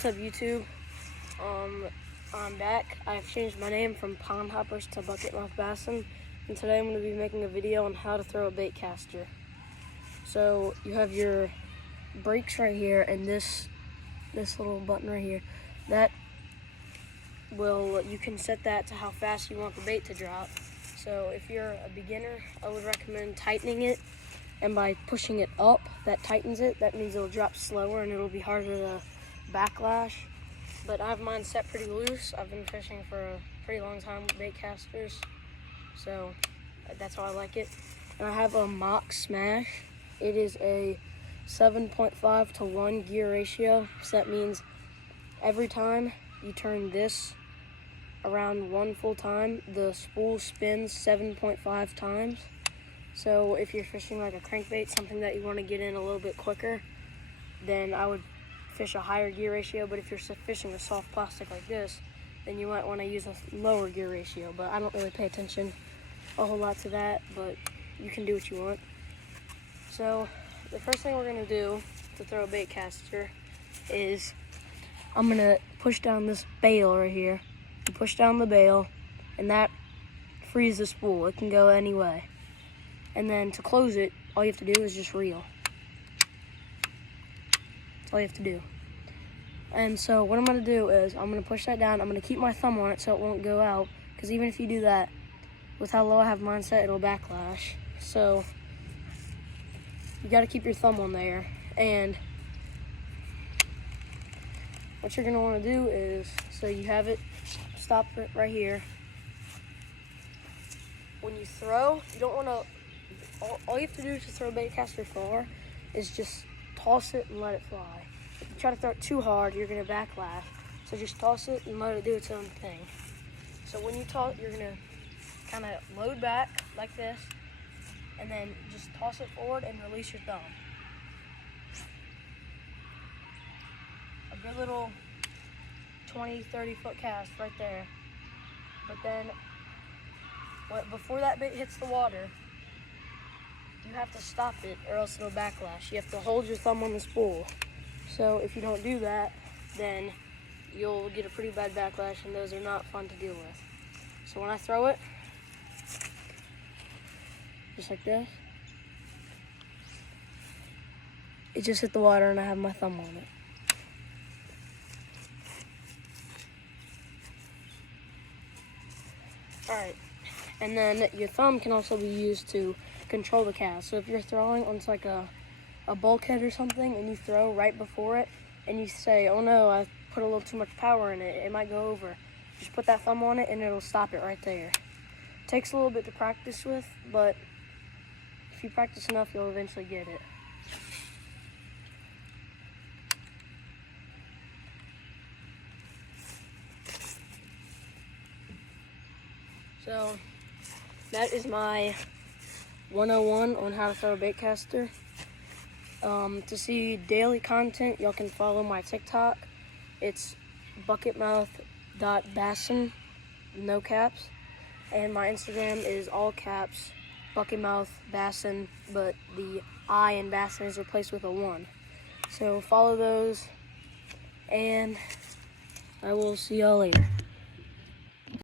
What's up, YouTube? I'm back. I've changed my name from Pond Hoppers to Bucket Mouth Bassin, and today I'm going to be making a video on how to throw a bait caster. So you have your brakes right here, and this little button right here. You can set that to how fast you want the bait to drop. So if you're a beginner, I would recommend tightening it, and by pushing it up, that tightens it. That means it'll drop slower and it'll be harder to backlash. But I have mine set pretty loose. I've been fishing for a pretty long time with bait casters, so that's how I like it. And I have a mock smash. It is a 7.5 to 1 gear ratio. So that means every time you turn this around one full time, the spool spins 7.5 times. So if you're fishing like a crankbait, something that you want to get in a little bit quicker, then I would fish a higher gear ratio. But if you're fishing a soft plastic like this, then you might want to use a lower gear ratio. But I don't really pay attention a whole lot to that, but you can do what you want. So the first thing we're going to do to throw a bait caster is I'm going to push down this bail right here. You push down the bail, and that frees the spool. It can go any way. And then to close it, all you have to do is just reel. That's all you have to do. And so what I'm going to do is I'm going to push that down. I'm going to keep my thumb on it so it won't go out, because even if you do that, with how low I have mine set, it'll backlash. So you got to keep your thumb on there. And what you're going to want to do is, so you have it, stop it right here. When you throw, you don't want to, all you have to do to throw a bait caster far is just toss it and let it fly. If you try to throw it too hard, you're going to backlash. So just toss it and let it do its own thing. So when you toss, you're going to kind of load back like this, and then just toss it forward and release your thumb. A good little 20, 30 foot cast right there. But then, before that bait hits the water, you have to stop it or else it'll backlash. You have to hold your thumb on the spool. So if you don't do that, then you'll get a pretty bad backlash, and those are not fun to deal with. So when I throw it, just like this, it just hit the water and I have my thumb on it. Alright, and then your thumb can also be used to control the cast. So if you're throwing onto like a bulkhead or something, and you throw right before it, and you say, oh no, I put a little too much power in it, it might go over. Just put that thumb on it and it'll stop it right there. It takes a little bit to practice with, but if you practice enough, you'll eventually get it. So that is my 101 on how to throw a bait caster. To see daily content, y'all can follow my TikTok. It's bucketmouth.bassin, no caps. And my Instagram is all caps, bucketmouth bassin, but the I in bassin is replaced with a 1. So follow those, and I will see y'all later.